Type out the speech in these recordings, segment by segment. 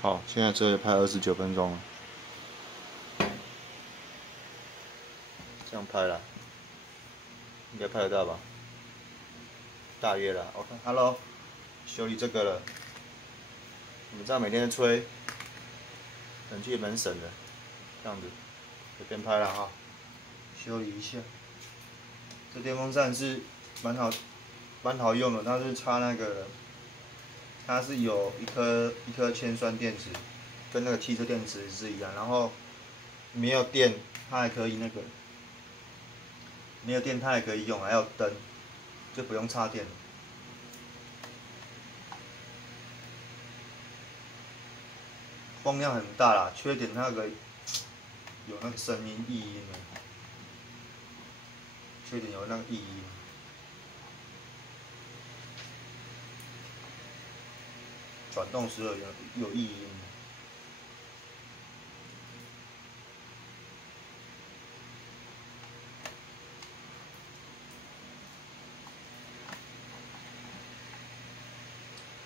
好，现在这里拍29分钟了，这样拍了，应该拍得到吧？大约了。OK，Hello，修理这个了。我们这样每天吹，冷气也蛮省的，这样子，随便拍了哈。修理一下，这电风扇是蛮好用的，它是插那个，它是有一颗铅酸电池，跟那个汽车电池是一样，然后没有电它还可以那个，没有电它也可以用，还有灯，就不用插电了。风量很大啦，缺点那个有那个声音异音的，缺点有那个异音。转动时有异音。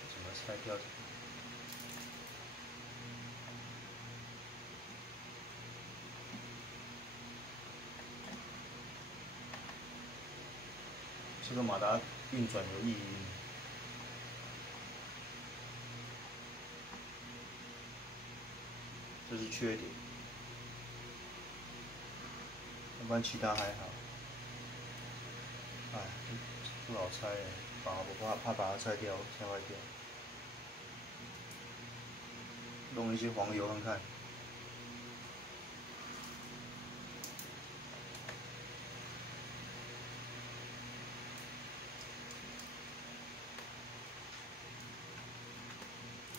怎么拆掉？这个马达运转有异音。这是缺点，要不然其他还好。哎，不好拆耶，我怕把它拆坏掉。弄一些黄油看看。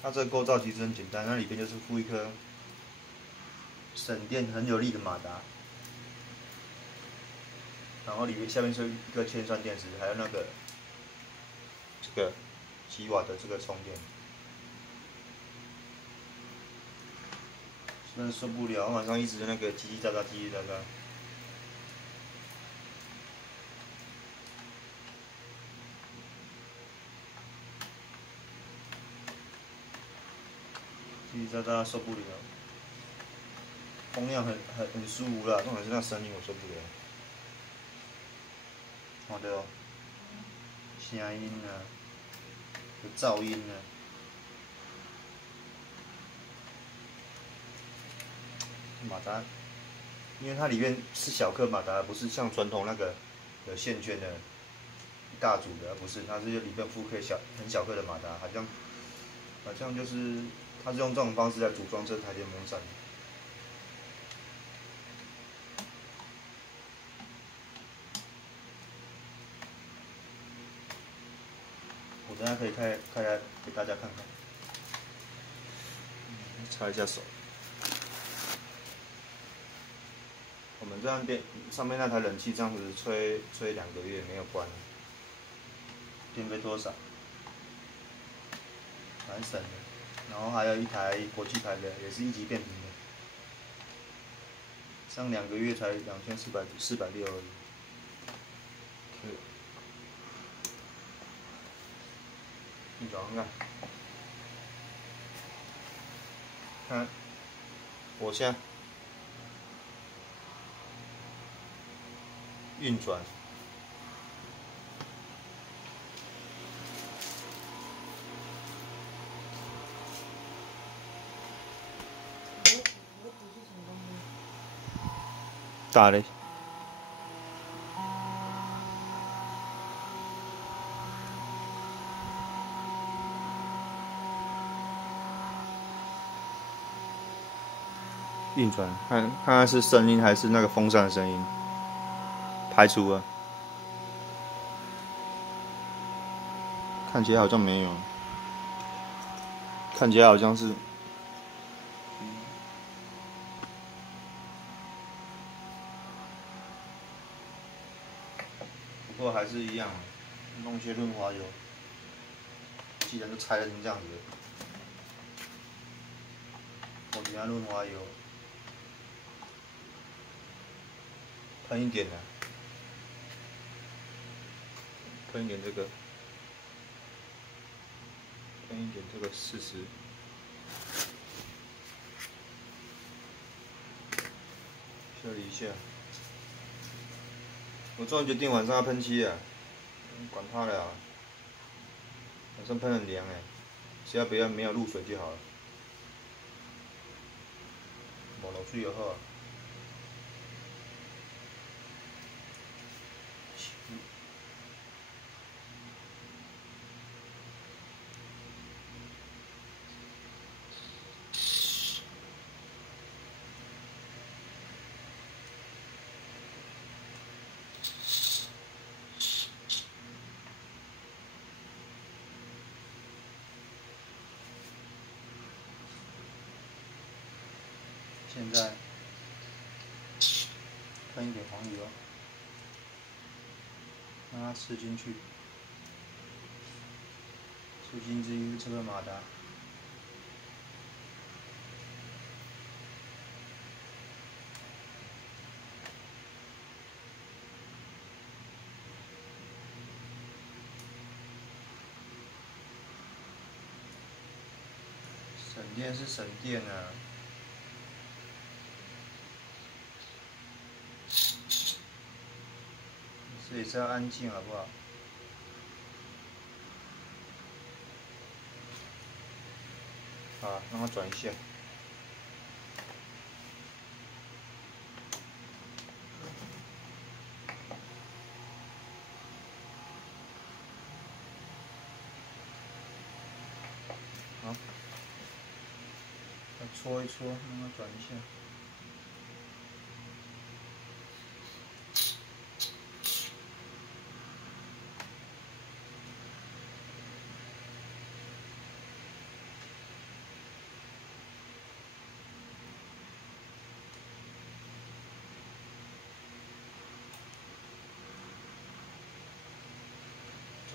它这个构造其实很简单，那里边就是附一颗省电很有力的马达，然后下面是一个铅酸电池，还有那个这个几瓦的这个充电。真的受不了，晚上一直那个叽叽喳喳。叽叽喳喳受不了，风量很舒服啦，重点是那声音我受不了。好的哦，声音啊，有噪音啊。马达，因为它里面是小颗马达，不是像传统那个有线圈的一大组的，不是，它是里面附颗很小颗的马达，好像就是它是用这种方式来组装这台电风扇。我等下可以开来给大家看看。擦一下手。我们这样上面那台冷气这样子吹2个月没有关，电费多少？蛮省的。然后还有一台国际牌的，也是1级变频的，上2个月才2460而已。你找看看，看火箱运转。大嘞。运转，看看是声音还是那个风扇的声音，排除了。看起来好像没有，看起来好像是。不过还是一样，弄些润滑油。既然都拆成这样子，我给它润滑油，喷一点的，喷一点这个，喷一点这个40。修理一下。我终于决定晚上要喷漆了，管它了，晚上喷很凉哎，只要不要没有露水就好了。无漏水就好。现在喷一点黄油，让它吃进去，吃进去这个马达。省电是省电啊。这也是要安静，好不好？好，让它转一下。好，再搓一搓，让它转一下。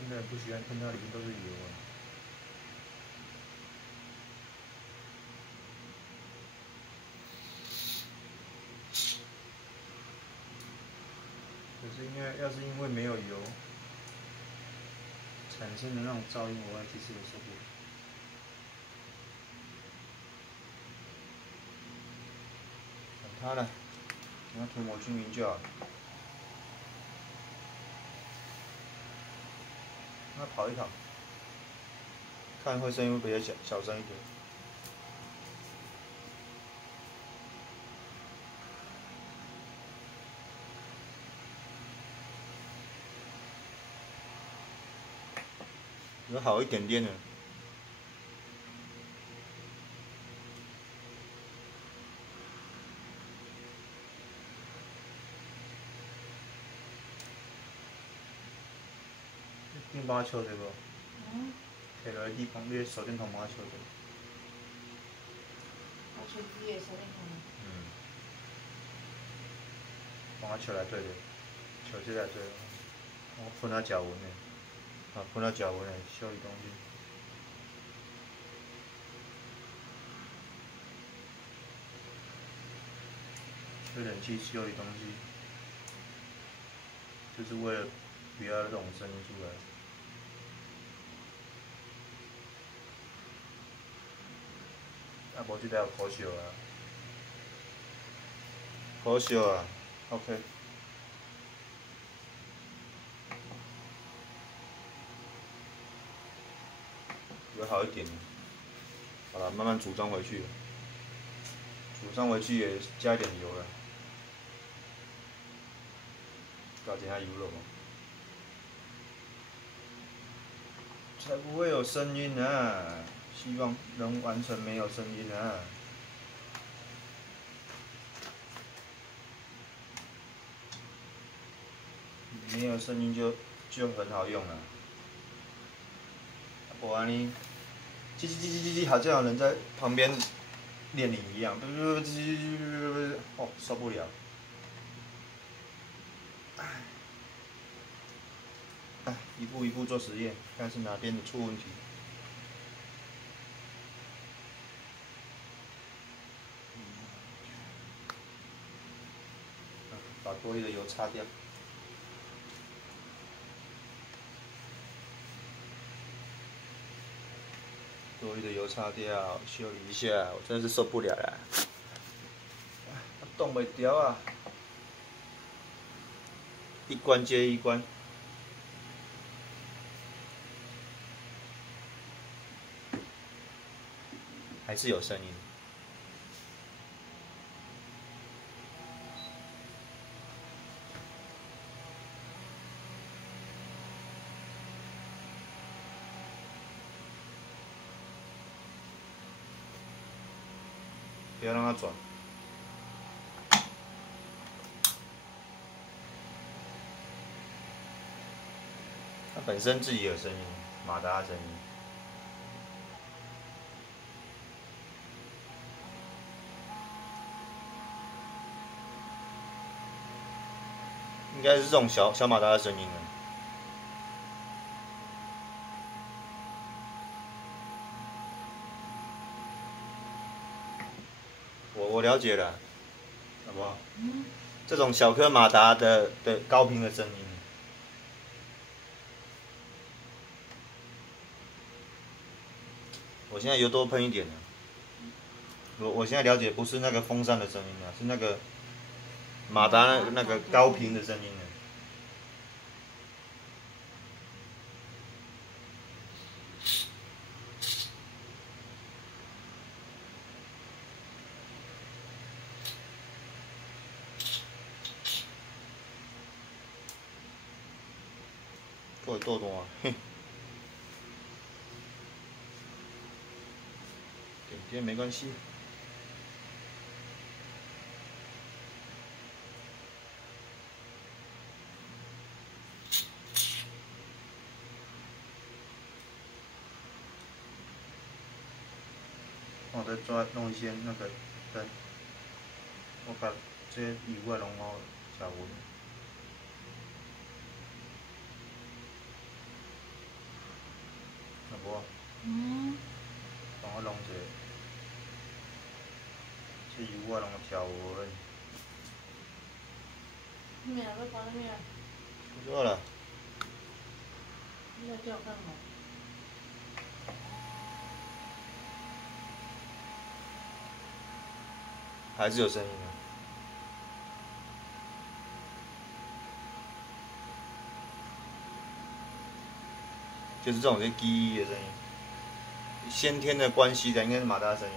真的很不喜欢喷到里面都是油啊。可是要是因为没有油产生的那种噪音，我其实也受不了。管它了，让它涂抹均匀就好。让它跑一跑，看会声音会比较小声一点。有好一点点了。你帮我敲这个。嗯。摕落你旁边手电筒帮我敲这个。我手机的手电筒。嗯。帮我敲来对的，敲这来对。我喷到脚纹的，啊，喷到脚纹的，修理东西。吹冷气修理东西，就是为了不要这种声音出来。啊，无这条可惜啊，可惜啊 ，OK。有好一点了，好了，慢慢组装回去。组装回去也加一点油了，加点下油了嘛，才不会有声音啊！希望能完全没有声音啊！没有声音就很好用了。不然你叽叽叽叽叽叽，好像有人在旁边练铃一样，哦，受不了。一步一步做实验，看是哪边的出问题。把多余的油擦掉。多余的油擦掉，修理一下，我真的是受不了了，动不了啊！一关接一关。还是有声音。不要让它转。它本身自己有声音，马达的声音。应该是这种小马达的声音呢。我了解了，好不好？这种小颗马达的高频的声音。我现在油多喷一点了。我现在了解不是那个风扇的声音啊，是那个马达那个高频的声音呢。够多啊，嘿。点点没关系。我再弄一些那个灯，我把这些油啊拢好加温。好不？帮我弄一下，这油啊拢调温。咩啊？要搞咩啊？不错了。你在叫干嘛？还是有声音的。就是这种是滴的声音，先天的关系的应该是马达的声音。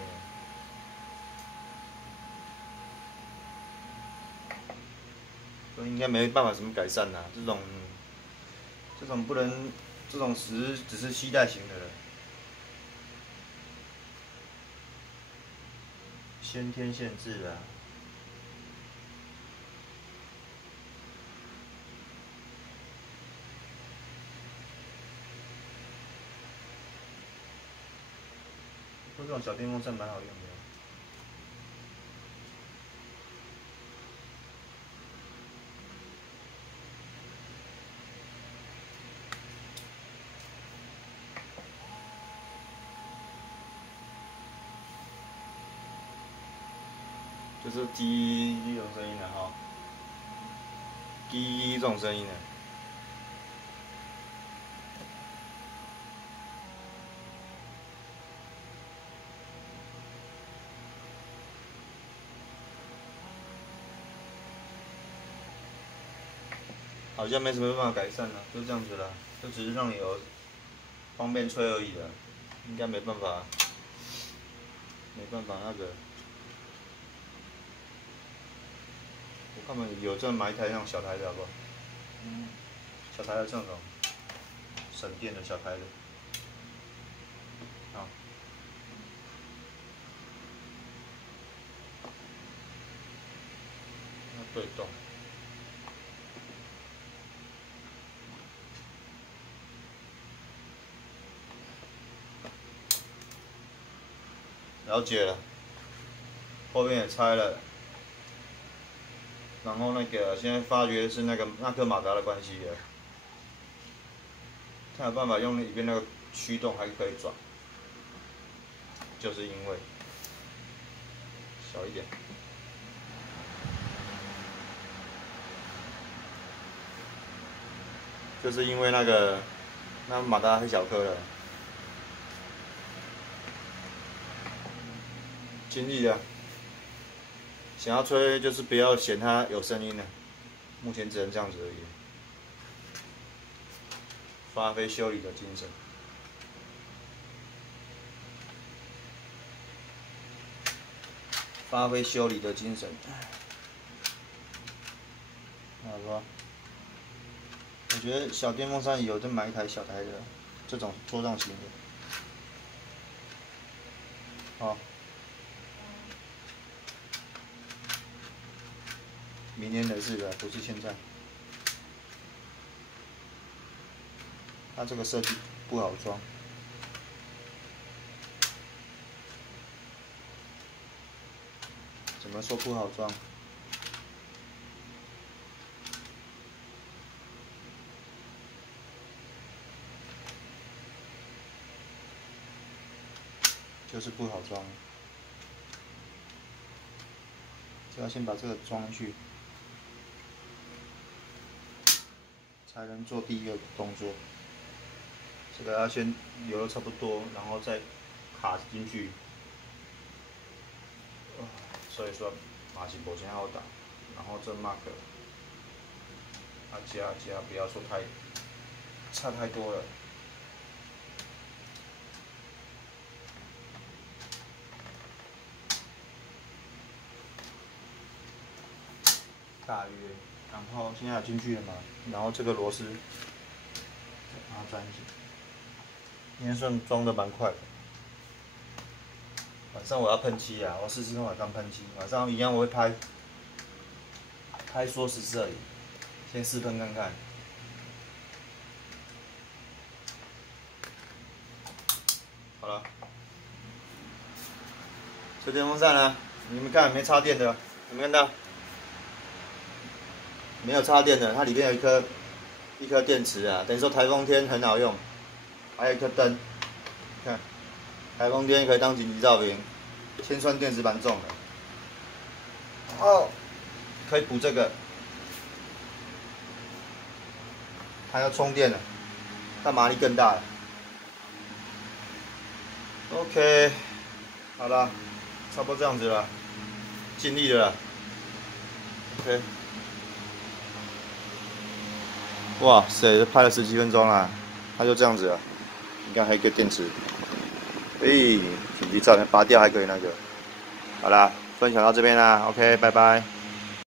所以应该没办法什么改善啦，这种不能，这种只是期待型的了，先天限制啊。不过这种小电风扇蛮好用的。就是滴这种声音的哈，滴这种声音的。好像没什么办法改善了，就这样子了，就只是让你有方便吹而已的，应该没办法那个。我看有这买一台那种小台的好不好？小台的这种省电的小台的。好。那对动。了解了，后面也拆了，然后那个现在发觉是那颗马达的关系了，它有办法用里边那个驱动还可以转，就是因为小一点，就是因为那马达很小颗了。尽力的，想要吹就是不要嫌它有声音了，目前只能这样子而已。发挥修理的精神。发挥修理的精神。好吧，我觉得小电风扇有就买一台小台的，这种桌上型的。好。明年的事了，不是现在。它这个设计不好装。怎么说不好装？就是不好装，就要先把这个装上去，才能做第一个动作。这个要先留的差不多，然后再卡进去。所以说嘛是无啥好打，然后这 mark 加，不要说差太多了。大约，然后现在有进去了嘛？然后这个螺丝把它粘紧。今天算装的蛮快的。晚上我要喷漆啊，我试试看晚上喷漆。晚上一样我会拍缩14而已，先试喷看看。好了，这电风扇呢？你们看没插电的，有没有看到？没有插电的，它里面有一颗电池啊，等于说台风天很好用。还有一颗灯，看，台风天可以当紧急照明。铅酸电池蛮重的。哦，可以补这个。它要充电了，但马力更大了。OK， 好了，差不多这样子了，尽力了啦。OK。哇塞，这拍了10几分钟啦，它就这样子了。你看还有一个电池，紧急照明拔掉还可以那个。好啦，分享到这边啦 ，OK， 拜拜。